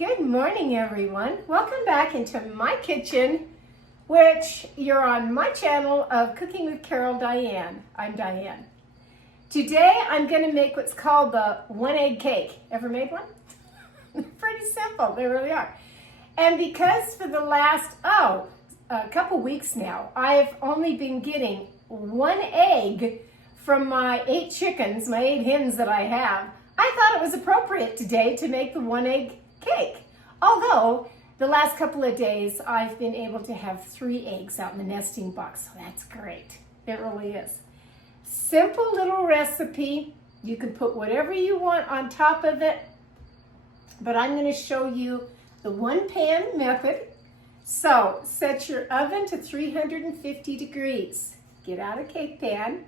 Good morning, everyone. Welcome back into my kitchen, which you're on my channel of Cooking with Carol Diane. I'm Diane. Today, I'm going to make what's called the one-egg cake. Ever made one? Pretty simple. They really are. And because for the last, a couple weeks now, I've only been getting one egg from my 8 chickens, my 8 hens that I have, I thought it was appropriate today to make the one-egg cake. Although the last couple of days I've been able to have 3 eggs out in the nesting box, so that's great. It really is. Simple little recipe. You can put whatever you want on top of it, but I'm going to show you the one pan method. So set your oven to 350 degrees. Get out a cake pan.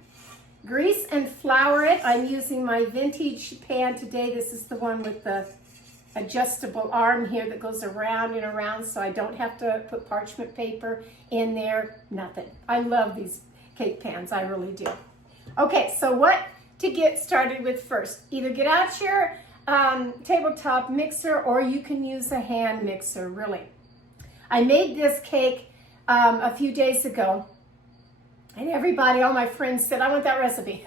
Grease and flour it. I'm using my vintage pan today. This is the one with the adjustable arm here that goes around and around, so I don't have to put parchment paper in there, nothing. I love these cake pans, I really do. Okay, so what to get started with first? Either get out your tabletop mixer or you can use a hand mixer, really. I made this cake a few days ago, and everybody, all my friends said, I want that recipe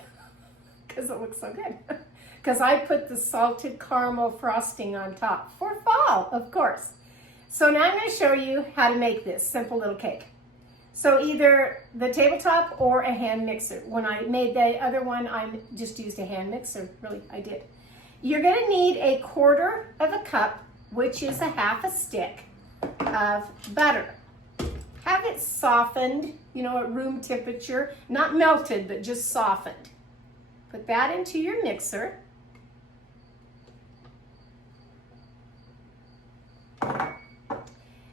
because it looks so good. Because I put the salted caramel frosting on top for fall, of course. So now I'm going to show you how to make this simple little cake. So either the tabletop or a hand mixer. When I made the other one, I just used a hand mixer. Really, I did. You're going to need 1/4 of a cup, which is a 1/2 stick of butter. Have it softened, at room temperature. Not melted, but just softened. Put that into your mixer.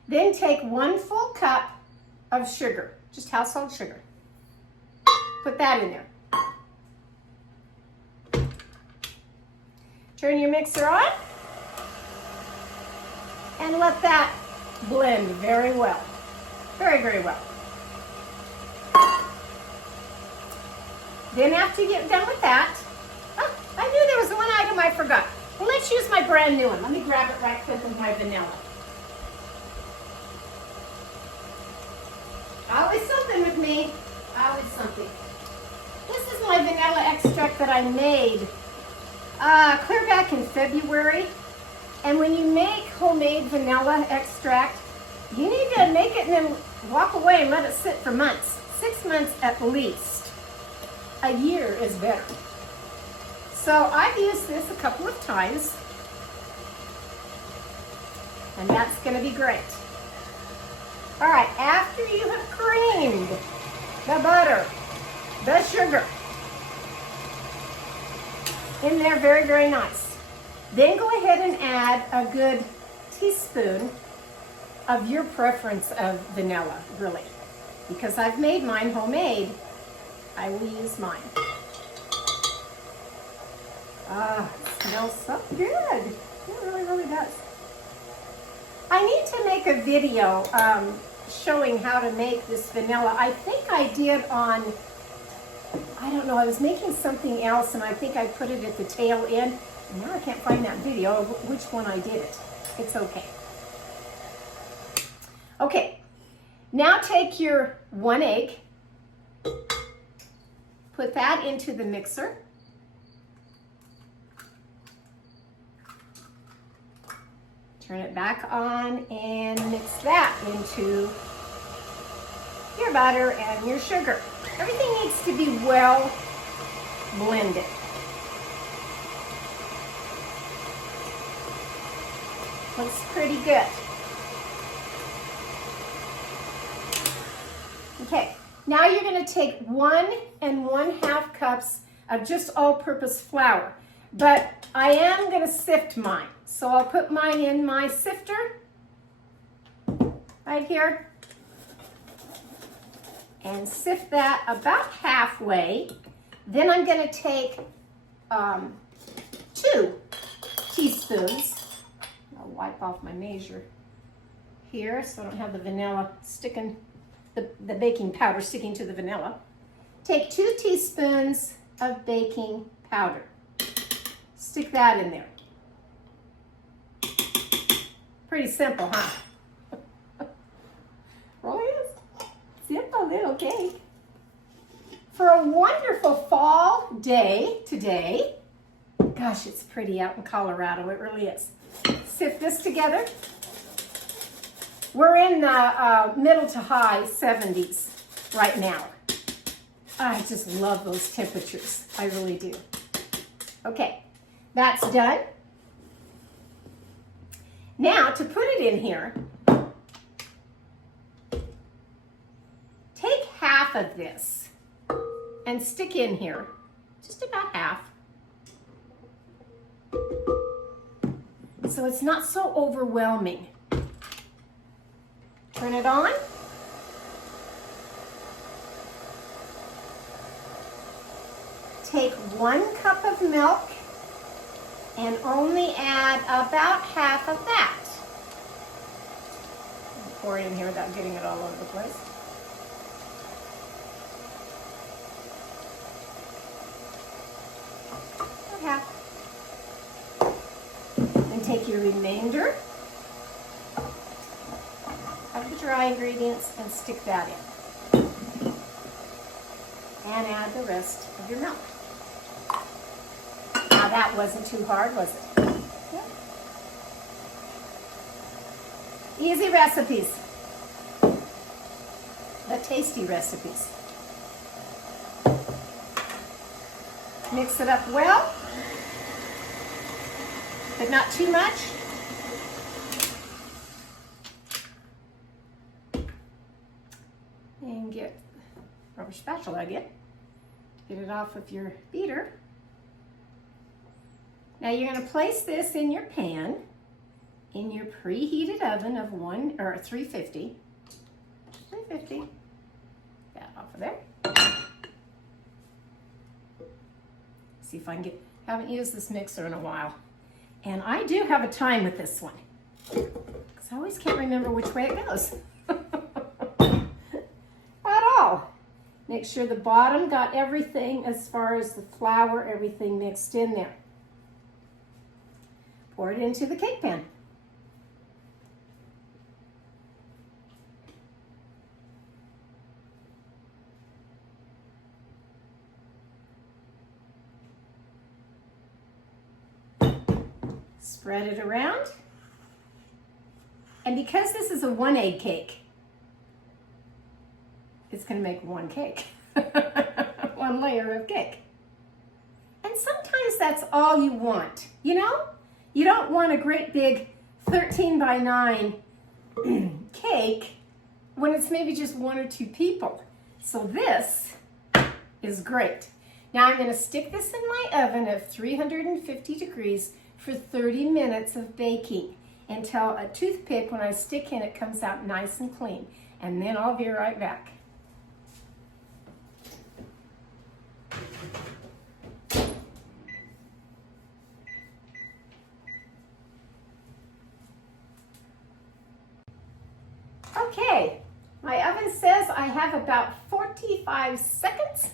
Then take 1 full cup of sugar, just household sugar. Put that in there. Turn your mixer on and let that blend very well. Very, very well. Then after you get done with that, I knew there was one item I forgot. Well, let's use my brand new one. Let me grab it right quick with my vanilla. Always something with me. Always something. This is my vanilla extract that I made clear back in February. And when you make homemade vanilla extract, you need to make it and then walk away and let it sit for months. 6 months at least. A year is better. So I've used this a couple of times. And that's going to be great. All right, after you have creamed the butter, the sugar in there, very, very nice. Then go ahead and add a good teaspoon of your preference of vanilla, really. Because I've made mine homemade, I will use mine. It smells so good. It really, really does. I need to make a video showing how to make this vanilla. I think I did on, I don't know, I was making something else and I think I put it at the tail end. Now I can't find that video of which one I did it. It's okay. Okay, now take your 1 egg, put that into the mixer. Turn it back on and mix that into your butter and your sugar. Everything needs to be well blended. Looks pretty good. Okay, now you're going to take 1 1/2 cups of just all-purpose flour. But I am going to sift mine. So I'll put mine in my sifter right here and sift that about halfway. Then I'm going to take 2 teaspoons. I'll wipe off my measure here so I don't have the vanilla sticking, the baking powder sticking to the vanilla. Take 2 teaspoons of baking powder. Stick that in there. Pretty simple, huh? Really is. Simple little cake. For a wonderful fall day today, gosh, it's pretty out in Colorado, it really is. Sift this together. We're in the middle to high 70s right now. I just love those temperatures, I really do. Okay, that's done. Now to put it in here, take half of this and stick in here, just about half. So it's not so overwhelming. Turn it on. Take 1 cup of milk and only add about half of that. Pour it in here without getting it all over the place. About half. Then take your remainder of the dry ingredients and stick that in. And add the rest of your milk. Now that wasn't too hard, was it? Yeah. Easy recipes, but tasty recipes. Mix it up well, but not too much. And get rubber spatula again. Get it off of your beater. Now you're going to place this in your pan in your preheated oven of 350. 350. That off of there. See if I can haven't used this mixer in a while. And I do have a time with this one, because I always can't remember which way it goes. At all. Make sure the bottom got everything as far as the flour, everything mixed in there. Pour it into the cake pan. Spread it around. And because this is a 1-egg cake, it's going to make one cake. One layer of cake. And sometimes that's all you want, you know? You don't want a great big 13 by 9 cake when it's maybe just 1 or 2 people. So this is great. Now I'm going to stick this in my oven of 350 degrees for 30 minutes of baking until a toothpick, when I stick in it, comes out nice and clean. And then I'll be right back. Okay, my oven says I have about 45 seconds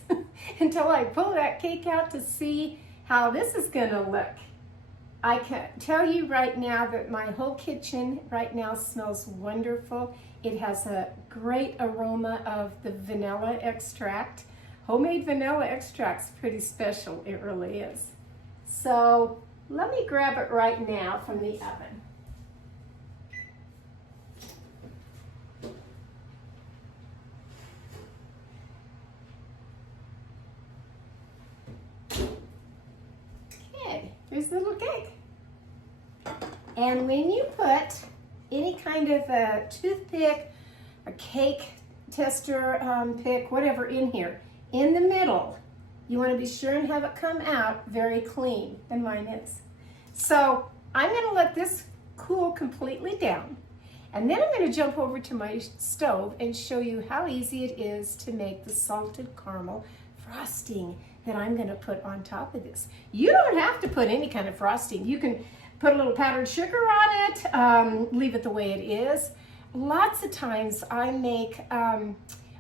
until I pull that cake out to see how this is going to look. I can tell you right now that my whole kitchen right now smells wonderful. It has a great aroma of the vanilla extract. Homemade vanilla extract's pretty special, it really is. So let me grab it right now from the oven. Here's the little cake. And when you put any kind of a toothpick, a cake tester pick, whatever in here, in the middle, you want to be sure and have it come out very clean, and mine is. So I'm going to let this cool completely down, and then I'm going to jump over to my stove and show you how easy it is to make the salted caramel frosting that I'm going to put on top of this. You don't have to put any kind of frosting. You can put a little powdered sugar on it, leave it the way it is. Lots of times I make,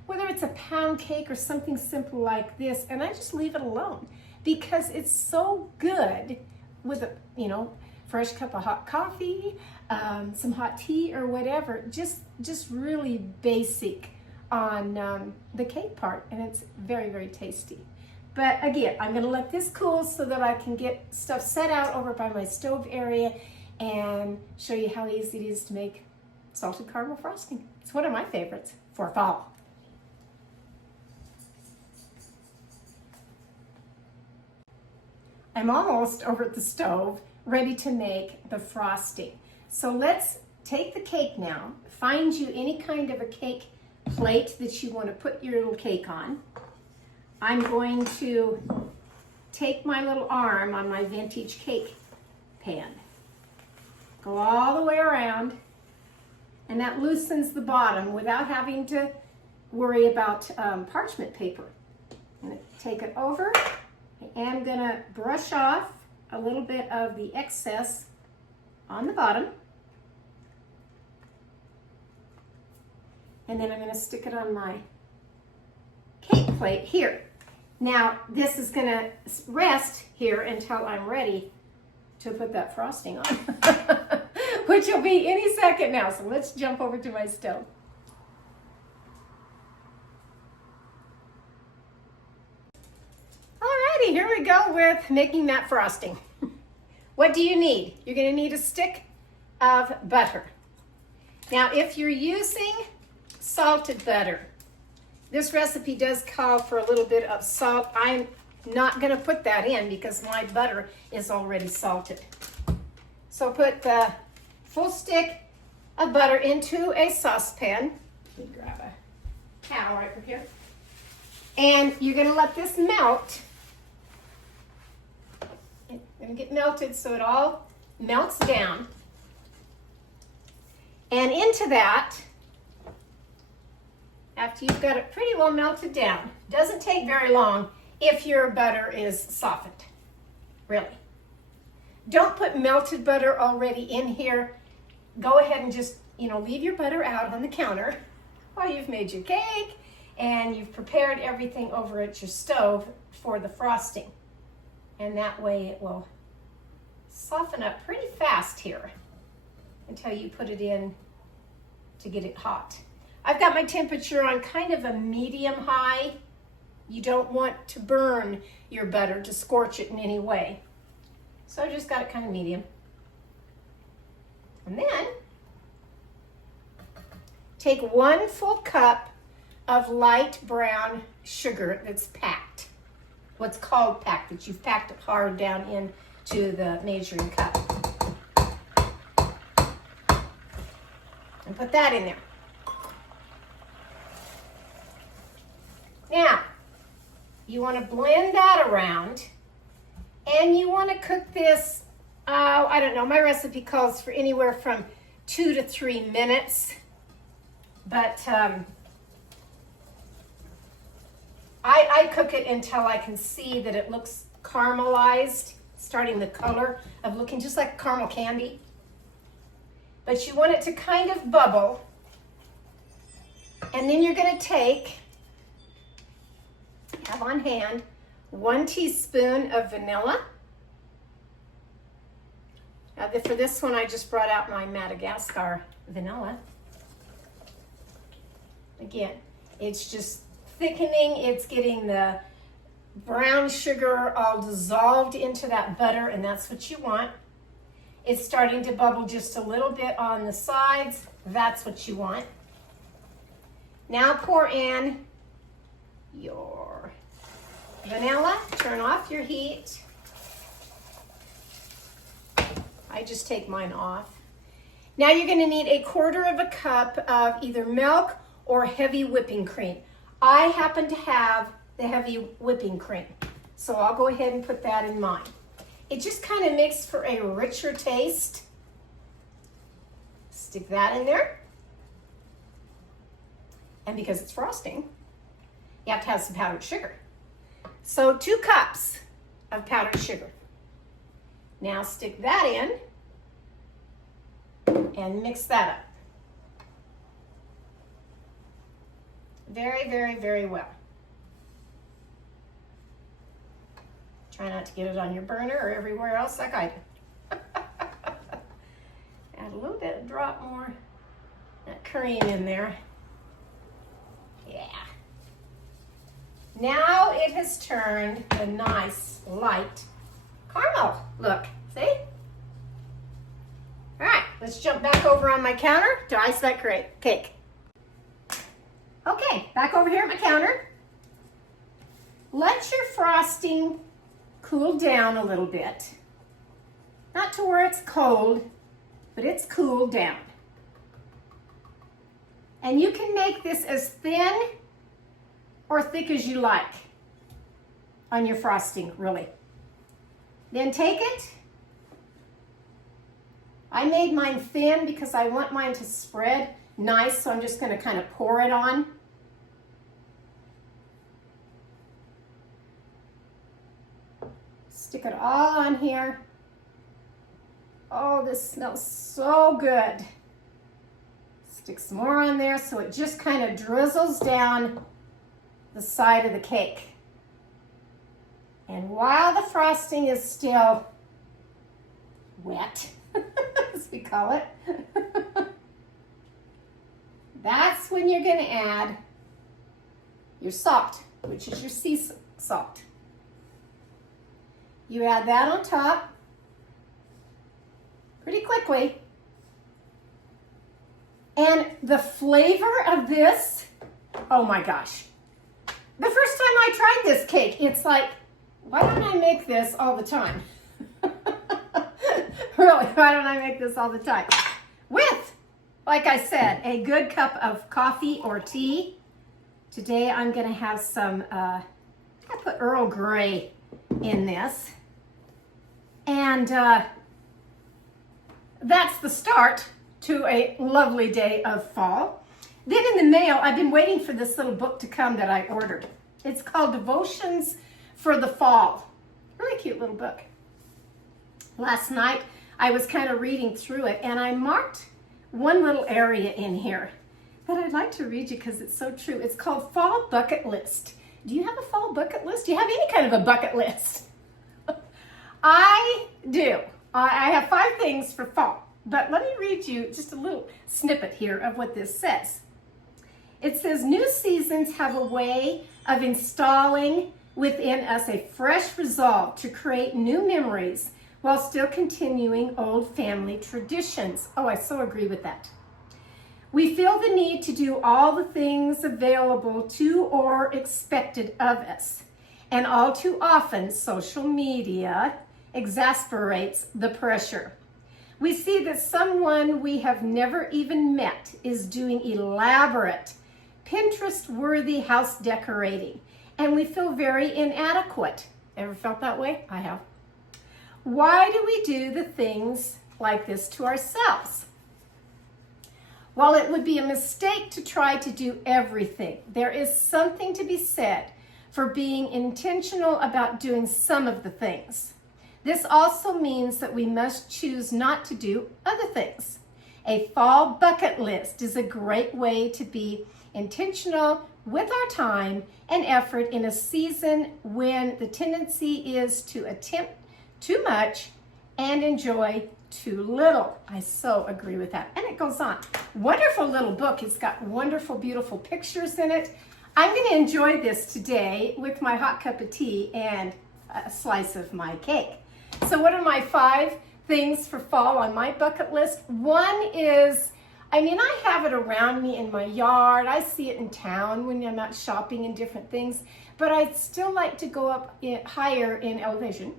whether it's a pound cake or something simple like this, and I just leave it alone because it's so good with, fresh cup of hot coffee, some hot tea or whatever. Just really basic on the cake part, and it's very, very tasty. But again, I'm gonna let this cool so that I can get stuff set out over by my stove area and show you how easy it is to make salted caramel frosting. It's one of my favorites for fall. I'm almost over at the stove, ready to make the frosting. So let's take the cake now, find you any kind of a cake plate that you want to put your little cake on. I'm going to take my little arm on my vintage cake pan, go all the way around, and that loosens the bottom without having to worry about parchment paper. I'm going to take it over. I am going to brush off a little bit of the excess on the bottom. And then I'm going to stick it on my cake plate here. Now, this is going to rest here until I'm ready to put that frosting on, which will be any second now. So let's jump over to my stove. Alrighty, here we go with making that frosting. What do you need? You're going to need a stick of butter. Now, if you're using salted butter, this recipe does call for a little bit of salt. I'm not going to put that in because my butter is already salted. So put the full stick of butter into a saucepan. Let me grab a towel right from here. And you're going to let this melt. It's going to get melted so it all melts down. And into that, after you've got it pretty well melted down, doesn't take very long if your butter is softened, really. Don't put melted butter already in here. Go ahead and just, leave your butter out on the counter while you've made your cake and you've prepared everything over at your stove for the frosting. And that way it will soften up pretty fast here until you put it in to get it hot. I've got my temperature on kind of a medium high. You don't want to burn your butter to scorch it in any way. So I just got it kind of medium. And then take 1 full cup of light brown sugar that's packed. What's called packed, that you've packed it hard down into the measuring cup. And put that in there. Now, you want to blend that around, and you want to cook this, I don't know, my recipe calls for anywhere from 2 to 3 minutes, but I cook it until I can see that it looks caramelized, starting the color of looking just like caramel candy. But you want it to kind of bubble, and then you're going to have on hand 1 teaspoon of vanilla. Now for this one, I just brought out my Madagascar vanilla. Again, it's just thickening. It's getting the brown sugar all dissolved into that butter, and that's what you want. It's starting to bubble just a little bit on the sides. That's what you want. Now pour in your vanilla. Turn off your heat. I just take mine off. Now you're going to need 1/4 cup of either milk or heavy whipping cream. I happen to have the heavy whipping cream, so I'll go ahead and put that in mine. It just kind of makes for a richer taste. Stick that in there. And because it's frosting, you have to have some powdered sugar. So 2 cups of powdered sugar. Now stick that in and mix that up. Very, very, very well. Try not to get it on your burner or everywhere else like I do. little bit, drop more that cream in there. Yeah. Now it has turned a nice light caramel look. See? All right, let's jump back over on my counter to ice that cake. Okay, back over here at my counter. Let your frosting cool down a little bit. Not to where it's cold, but it's cooled down. And you can make this as thin or thick as you like on your frosting, really. Then take it. I made mine thin because I want mine to spread nice, so I'm just going to kind of pour it on. Stick it all on here. Oh, this smells so good. Stick some more on there so it just kind of drizzles down the side of the cake. And while the frosting is still wet, as we call it, that's when you're going to add your salt, which is your sea salt. You add that on top pretty quickly. And the flavor of this, oh my gosh. The first time I tried this cake, it's like, why don't I make this all the time? Really, why don't I make this all the time? With, like I said, a good cup of coffee or tea. Today I'm gonna have some, I put Earl Grey in this. And that's the start to a lovely day of fall. Then in the mail, I've been waiting for this little book to come that I ordered. It's called Devotions for the Fall. Really cute little book. Last night, I was kind of reading through it, and I marked one little area in here that I'd like to read you because it's so true. It's called Fall Bucket List. Do you have a fall bucket list? Do you have any kind of a bucket list? I do. I have 5 things for fall, but let me read you just a little snippet here of what this says. It says, new seasons have a way of installing within us a fresh resolve to create new memories while still continuing old family traditions. Oh, I so agree with that. We feel the need to do all the things available to or expected of us. And all too often, social media exasperates the pressure. We see that someone we have never even met is doing elaborate, Pinterest-worthy house decorating, and we feel very inadequate. Ever felt that way? I have. Why do we do the things like this to ourselves? While it would be a mistake to try to do everything, there is something to be said for being intentional about doing some of the things. This also means that we must choose not to do other things. A fall bucket list is a great way to be intentional with our time and effort in a season when the tendency is to attempt too much and enjoy too little. I so agree with that. And it goes on. Wonderful little book. It's got wonderful, beautiful pictures in it. I'm going to enjoy this today with my hot cup of tea and a slice of my cake. So what are my 5 things for fall on my bucket list? One is, I have it around me in my yard. I see it in town when I'm out shopping and different things, but I'd still like to go up higher in elevation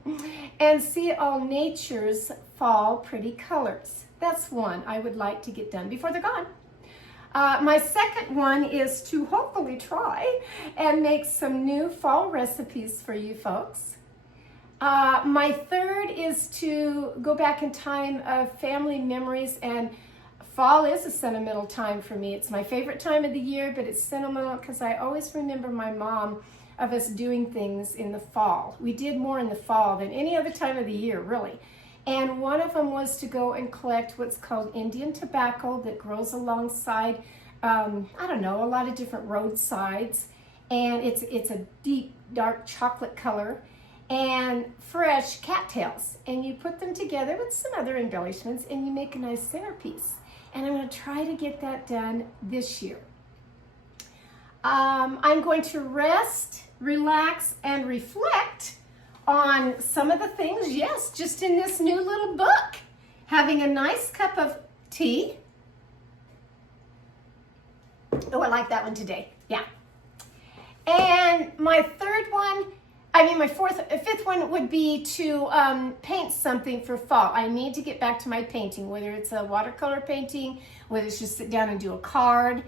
and see all nature's fall pretty colors. That's one I would like to get done before they're gone. My second one is to hopefully try and make some new fall recipes for you folks. My third is to go back in time of family memories, and fall is a sentimental time for me. It's my favorite time of the year, but it's sentimental because I always remember my mom of us doing things in the fall. We did more in the fall than any other time of the year, really. And one of them was to go and collect what's called Indian tobacco that grows alongside, a lot of different roadsides. And it's a deep, dark chocolate color. and fresh cattails. And you put them together with some other embellishments and you make a nice centerpiece. And I'm going to try to get that done this year. I'm going to rest, relax, and reflect on some of the things, yes, just in this new little book. Having a nice cup of tea. Oh, I like that one today. Yeah. And my fifth one would be to paint something for fall. I need to get back to my painting, whether it's a watercolor painting, whether it's just sit down and do a card.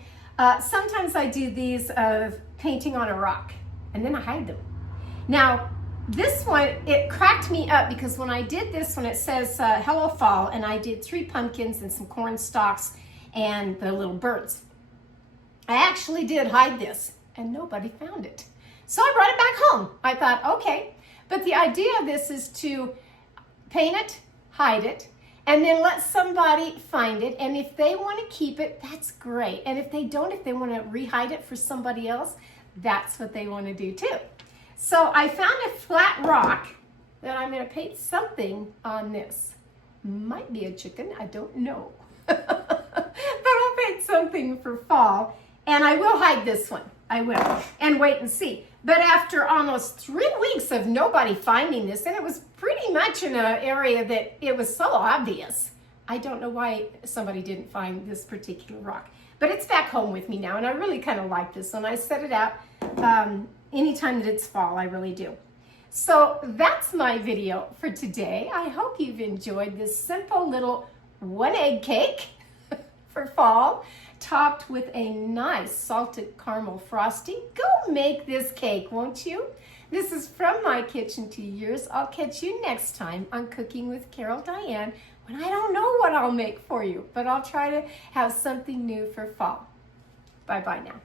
Sometimes I do these of painting on a rock, and then I hide them. Now, this one, it cracked me up because when I did this one, it says Hello Fall, and I did 3 pumpkins and some corn stalks and the little birds. I actually did hide this, and nobody found it. So I brought it back home. I thought, okay, but the idea of this is to paint it, hide it, and then let somebody find it, and if they want to keep it, that's great. And if they don't, if they want to re-hide it for somebody else, that's what they want to do too. So I found a flat rock that I'm going to paint something on this. Might be a chicken, I don't know. But I'll paint something for fall, and I will hide this one. I will, and wait and see. But after almost 3 weeks of nobody finding this, and it was pretty much in an area that it was so obvious, I don't know why somebody didn't find this particular rock. But it's back home with me now, and I really kind of like this one. I set it out anytime that it's fall, I really do. So that's my video for today. I hope you've enjoyed this simple little 1 egg cake for fall, topped with a nice salted caramel frosting. Go make this cake, won't you? This is from my kitchen to yours. I'll catch you next time on Cooking with Carol Diane, when I don't know what I'll make for you, but I'll try to have something new for fall. Bye-bye now.